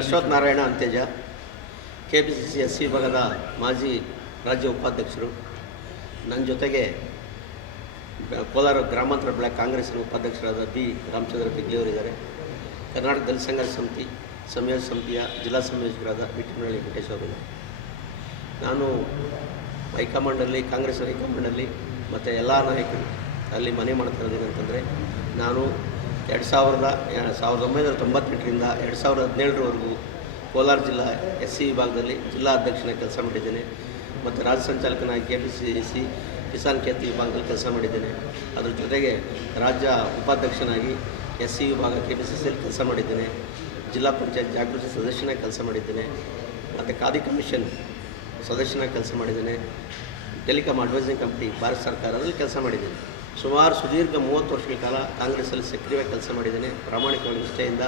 Ashwath Narayana ಅಂತೇಜ K P C C S C ಭಾಗದ ಮಾಜಿ ರಾಜ್ಯ ಉಪಾಧ್ಯಕ್ಷರು. ನನ್ನ ಜೊತೆಗೆ ಕೋಲಾರ ಗ್ರಾಮಾಂತರ ಬ್ಲಾಕ್ ಕಾಂಗ್ರೆಸ್ನ ಉಪಾಧ್ಯಕ್ಷರಾದ ಬಿ ರಾಮಚಂದ್ರ ಬಿಗ್ಲಿಯವರಿದ್ದಾರೆ ಕರ್ನಾಟಕ ದಲಿತ ಸಂಘರ್ಷ ಸಮಿತಿ ಸಂಯೋಜ ಸಮಿತಿಯ ಜಿಲ್ಲಾ ಸಂಯೋಜಕರಾದ ಬಿಟ್ಟಿನಹಳ್ಳಿ ವೆಂಕಟೇಶ್ ಅವರು. ನಾನು ಹೈಕಮಾಂಡಲ್ಲಿ ಕಾಂಗ್ರೆಸ್ ಹೈಕಮಾಂಡಲ್ಲಿ ಮತ್ತು ಎಲ್ಲ ನಾಯಕರು ಅಲ್ಲಿ ಮನೆ ಮಾಡ್ತಾ ಇರೋದೇನಂತಂದರೆ ನಾನು ಎರಡು ಸಾವಿರದ ಸಾವಿರದ ಒಂಬೈನೂರ ತೊಂಬತ್ತೆಂಟರಿಂದ ಎರಡು ಸಾವಿರದ ಹದಿನೇಳರವರೆಗೂ ಕೋಲಾರ ಜಿಲ್ಲಾ ಎಸ್ ಸಿ ವಿಭಾಗದಲ್ಲಿ ಜಿಲ್ಲಾ ಅಧ್ಯಕ್ಷನ ಕೆಲಸ ಮಾಡಿದ್ದೇನೆ. ಮತ್ತು ರಾಜ್ಯ ಸಂಚಾಲಕನಾಗಿ K P C C Kisan Kheti ವಿಭಾಗದಲ್ಲಿ ಕೆಲಸ ಮಾಡಿದ್ದೇನೆ. ಅದರ ಜೊತೆಗೆ ರಾಜ್ಯ ಉಪಾಧ್ಯಕ್ಷನಾಗಿ ಎಸ್ ಸಿ ವಿಭಾಗ ಕೆ ಪಿ ಸಿ ಸಿಯಲ್ಲಿ ಕೆಲಸ ಮಾಡಿದ್ದೇನೆ. ಜಿಲ್ಲಾ ಪಂಚಾಯತ್ ಜಾಗೃತಿ ಸದಸ್ಯನಾಗಿ ಕೆಲಸ ಮಾಡಿದ್ದೇನೆ. ಮತ್ತು ಖಾದಿ ಕಮಿಷನ್ ಸದಸ್ಯನಾಗಿ ಕೆಲಸ ಮಾಡಿದ್ದೇನೆ. ಟೆಲಿಕಾಮ್ ಅಡ್ವೈಸಿಂಗ್ ಕಂಪ್ನಿ, ಭಾರತ ಸರ್ಕಾರದಲ್ಲಿ ಕೆಲಸ ಮಾಡಿದ್ದೇನೆ. ಸುಮಾರು ಸುದೀರ್ಘ ಮೂವತ್ತು ವರ್ಷಗಳ ಕಾಲ ಕಾಂಗ್ರೆಸ್ಸಲ್ಲಿ ಸಕ್ರಿಯವಾಗಿ ಕೆಲಸ ಮಾಡಿದ್ದೇನೆ. ಪ್ರಾಮಾಣಿಕವಾಗಿ ನಿಷ್ಠೆಯಿಂದ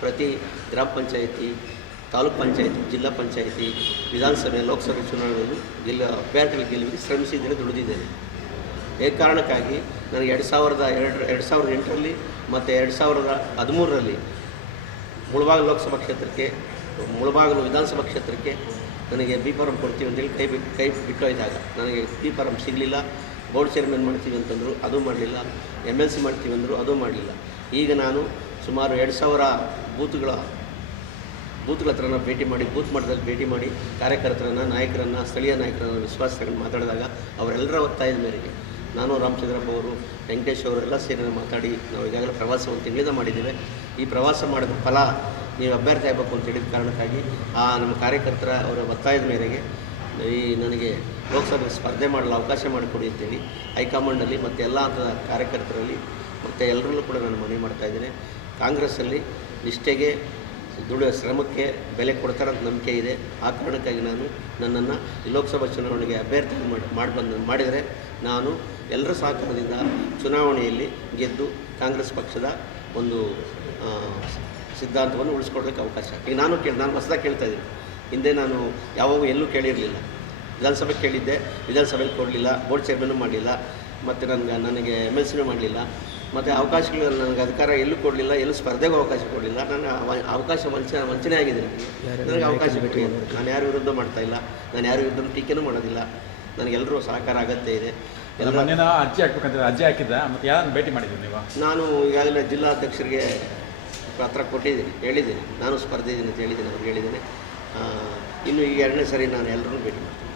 ಪ್ರತಿ ಗ್ರಾಮ ಪಂಚಾಯಿತಿ, ತಾಲೂಕು ಪಂಚಾಯಿತಿ, ಜಿಲ್ಲಾ ಪಂಚಾಯಿತಿ, ವಿಧಾನಸಭೆ, ಲೋಕಸಭೆ ಚುನಾವಣೆಯಲ್ಲಿ ಗೆಲ್ಲ ಅಭ್ಯರ್ಥಿಗಳ ಗೆಲುವಿಗೆ ಶ್ರಮಿಸಿದ್ದೇನೆ ದುಡಿದಿದ್ದೇನೆ. ಈ ಕಾರಣಕ್ಕಾಗಿ ನನಗೆ ಎರಡು ಸಾವಿರದ ಎರಡು ಎರಡು ಸಾವಿರದ ಎಂಟರಲ್ಲಿ ಮತ್ತು ಎರಡು ಸಾವಿರದ ಹದಿಮೂರರಲ್ಲಿ ಮುಳಬಾಗಿಲು ಲೋಕಸಭಾ ಕ್ಷೇತ್ರಕ್ಕೆ, ಮುಳಬಾಗಿಲು ವಿಧಾನಸಭಾ ಕ್ಷೇತ್ರಕ್ಕೆ ನನಗೆ ಬಿ ಫಾರಂ ಕೊಡ್ತೀವಿ ಅಂತೇಳಿ ಕೈ ಬಿಟ್ಟು ಕೈ ಬಿಟ್ಟೋಯ್ದಾಗ ನನಗೆ ಬಿ ಫಾರಂ ಸಿಗಲಿಲ್ಲ. ಬೋರ್ಡ್ ಚೇರ್ಮನ್ ಮಾಡ್ತೀವಿ ಅಂತಂದರು, ಅದು ಮಾಡಲಿಲ್ಲ. ಎಂ ಎಲ್ ಸಿ ಮಾಡ್ತೀವಿ ಅಂದರು, ಅದು ಮಾಡಲಿಲ್ಲ. ಈಗ ನಾನು ಸುಮಾರು ಎರಡು ಸಾವಿರ ಬೂತ್ಗಳ ಬೂತ್ಗಳ ಭೇಟಿ ಮಾಡಿ, ಬೂತ್ ಮಟ್ಟದಲ್ಲಿ ಭೇಟಿ ಮಾಡಿ, ಕಾರ್ಯಕರ್ತರನ್ನು, ನಾಯಕರನ್ನು, ಸ್ಥಳೀಯ ನಾಯಕರನ್ನು ವಿಶ್ವಾಸ ತಗೊಂಡು ಮಾತಾಡಿದಾಗ ಅವರೆಲ್ಲರ ಒತ್ತಾಯದ ಮೇರೆಗೆ ನಾನು ರಾಮಚಂದ್ರಪ್ಪ ಅವರು, ವೆಂಕಟೇಶ್ ಅವರು ಎಲ್ಲ ಸೇರಿ ಮಾತಾಡಿ, ನಾವು ಈಗಾಗಲೇ ಪ್ರವಾಸ ಒಂದು ತಿಂಗಳಿಂದ ಮಾಡಿದ್ದೇವೆ. ಈ ಪ್ರವಾಸ ಮಾಡಿದ ಫಲ ನೀವು ಅಭ್ಯರ್ಥಿ ಆಗಬೇಕು ಅಂತ ಹೇಳಿದ ಕಾರಣಕ್ಕಾಗಿ ಆ ನಮ್ಮ ಕಾರ್ಯಕರ್ತರ ಅವರ ಒತ್ತಾಯದ ಮೇರೆಗೆ ಈ ನನಗೆ ಲೋಕಸಭೆ ಸ್ಪರ್ಧೆ ಮಾಡಲು ಅವಕಾಶ ಮಾಡಿಕೊಡಿ ಅಂತೇಳಿ ಹೈಕಮಾಂಡಲ್ಲಿ ಮತ್ತು ಎಲ್ಲ ಹಂತದ ಕಾರ್ಯಕರ್ತರಲ್ಲಿ ಮತ್ತು ಎಲ್ಲರಲ್ಲೂ ಕೂಡ ನಾನು ಮನವಿ ಮಾಡ್ತಾ ಇದ್ದೇನೆ. ಕಾಂಗ್ರೆಸ್ಸಲ್ಲಿ ನಿಷ್ಠೆಗೆ ದುಡಿಯೋ ಶ್ರಮಕ್ಕೆ ಬೆಲೆ ಕೊಡ್ತಾರಂತ ನಂಬಿಕೆ ಇದೆ. ಆ ಕಾರಣಕ್ಕಾಗಿ ನಾನು ನನ್ನನ್ನು ಲೋಕಸಭಾ ಚುನಾವಣೆಗೆ ಅಭ್ಯರ್ಥಿ ಮಾಡಿ ಮಾಡಿ ಬಂದು ಮಾಡಿದರೆ ನಾನು ಎಲ್ಲರ ಸಹಕಾರದಿಂದ ಚುನಾವಣೆಯಲ್ಲಿ ಗೆದ್ದು ಕಾಂಗ್ರೆಸ್ ಪಕ್ಷದ ಒಂದು ಸಿದ್ಧಾಂತವನ್ನು ಉಳಿಸ್ಕೊಡ್ಲಿಕ್ಕೆ ಅವಕಾಶ. ಈಗ ನಾನು ಕೇಳಿ, ನಾನು ಹೊಸದಾಗಿ ಕೇಳ್ತಾ ಇದ್ದೀನಿ. ಹಿಂದೆ ನಾನು ಯಾವಾಗ ಎಲ್ಲೂ ಕೇಳಿರಲಿಲ್ಲ. ವಿಧಾನಸಭೆ ಕೇಳಿದ್ದೆ ವಿಧಾನಸಭೆಯಲ್ಲಿ ಕೊಡಲಿಲ್ಲ ಬೋರ್ಡ್ ಚೇರ್ಮನ್ನು ಮಾಡಲಿಲ್ಲ ಮತ್ತು ನನಗೆ ನನಗೆ ಎಂ ಎಲ್ ಸಿನೂ ಮಾಡಲಿಲ್ಲ ಮತ್ತು ಅವಕಾಶಗಳು ನನಗೆ ಅಧಿಕಾರ ಎಲ್ಲೂ ಕೊಡಲಿಲ್ಲ ಎಲ್ಲೂ ಸ್ಪರ್ಧೆಗೂ ಅವಕಾಶ ಕೊಡಲಿಲ್ಲ ನಾನು ಅವ- ಅವಕಾಶ ವಂಚನೆ ವಂಚನೆ ಆಗಿದೆ ನನಗೆ ನನಗೆ ಅವಕಾಶ ಬಿಟ್ಟು ನಾನು ಯಾರ ವಿರುದ್ಧ ಮಾಡ್ತಾ ಇಲ್ಲ ನಾನು ಯಾರ ವಿರುದ್ಧ ಟೀಕೆನೂ ಮಾಡೋದಿಲ್ಲ. ನನಗೆಲ್ಲರೂ ಸಹಕಾರ ಅಗತ್ಯ ಇದೆ. ಎಲ್ಲ ಅರ್ಜಿ ಹಾಕ್ಬೇಕಂತ ಅರ್ಜಿ ಹಾಕಿದ್ದ ಮತ್ತೆ ಯಾರನ್ನು ಭೇಟಿ ಮಾಡಿದ್ದೀನಿ ನೀವು? ನಾನು ಈಗಾಗಲೇ ಜಿಲ್ಲಾಧ್ಯಕ್ಷರಿಗೆ ಪತ್ರ ಕೊಟ್ಟಿದ್ದೀನಿ ಹೇಳಿದ್ದೀನಿ. ನಾನು ಸ್ಪರ್ಧೆ ಇದ್ದೀನಿ ಅಂತ ಹೇಳಿದ್ದೀನಿ ಅವ್ರಿಗೆ ಹೇಳಿದ್ದೀನಿ. ಇನ್ನು ಈಗ ಎರಡನೇ ಸರಿ ನಾನು ಎಲ್ಲರನ್ನೂ ಭೇಟಿ ಮಾಡ್ತೀನಿ.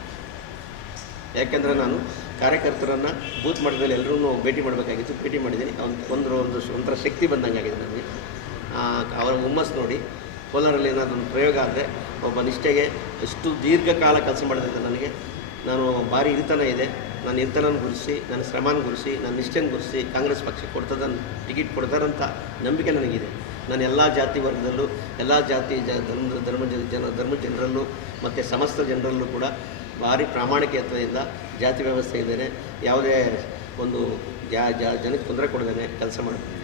ಯಾಕೆಂದರೆ ನಾನು ಕಾರ್ಯಕರ್ತರನ್ನು ಬೂತ್ ಮಟ್ಟದಲ್ಲಿ ಎಲ್ಲರೂ ಭೇಟಿ ಮಾಡಬೇಕಾಗಿತ್ತು. ಭೇಟಿ ಮಾಡಿದ್ದೀನಿ. ಅವ್ನು ಒಂದು ಒಂದು ಒಂಥರ ಶಕ್ತಿ ಬಂದಂಗೆ ಆಗಿದೆ ನನಗೆ. ಅವರ ಹುಮ್ಮಸ್ಸು ನೋಡಿ, ಕೋಲಾರಲ್ಲಿ ಏನಾದರೂ ಒಂದು ಪ್ರಯೋಗ ಆದರೆ ಒಬ್ಬ ನಿಷ್ಠೆಗೆ ಎಷ್ಟು ದೀರ್ಘಕಾಲ ಕೆಲಸ ಮಾಡೋದ್ರಿಂದ ನನಗೆ. ನಾನು ಭಾರಿ ಹಿರಿತನ ಇದೆ. ನಾನು ಹಿರಿತನ ಗುರುಸಿ, ನನ್ನ ಶ್ರಮನ ಗುರುಸಿ, ನನ್ನ ನಿಷ್ಠೆನ ಗುರುಸಿ ಕಾಂಗ್ರೆಸ್ ಪಕ್ಷ ಕೊಡ್ತದ ಟಿಕೆಟ್ ಕೊಡ್ತಾರಂತ ನಂಬಿಕೆ ನನಗಿದೆ. ನಾನು ಎಲ್ಲ ಜಾತಿ ವರ್ಗದಲ್ಲೂ, ಎಲ್ಲ ಜಾತಿ ಜ ಧರ್ಮ ಜನ, ಧರ್ಮ ಜನರಲ್ಲೂ, ಮತ್ತು ಸಮಸ್ತ ಜನರಲ್ಲೂ ಕೂಡ ಭಾರಿ ಪ್ರಾಮಾಣಿಕತೆಯಿಂದ ಜಾತಿ ವ್ಯವಸ್ಥೆ ಇದ್ದೇನೆ ಯಾವುದೇ ಒಂದು ಜನಕ್ಕೆ ತೊಂದರೆ ಕೊಡದೇನೆ ಕೆಲಸ ಮಾಡ್ತೀನಿ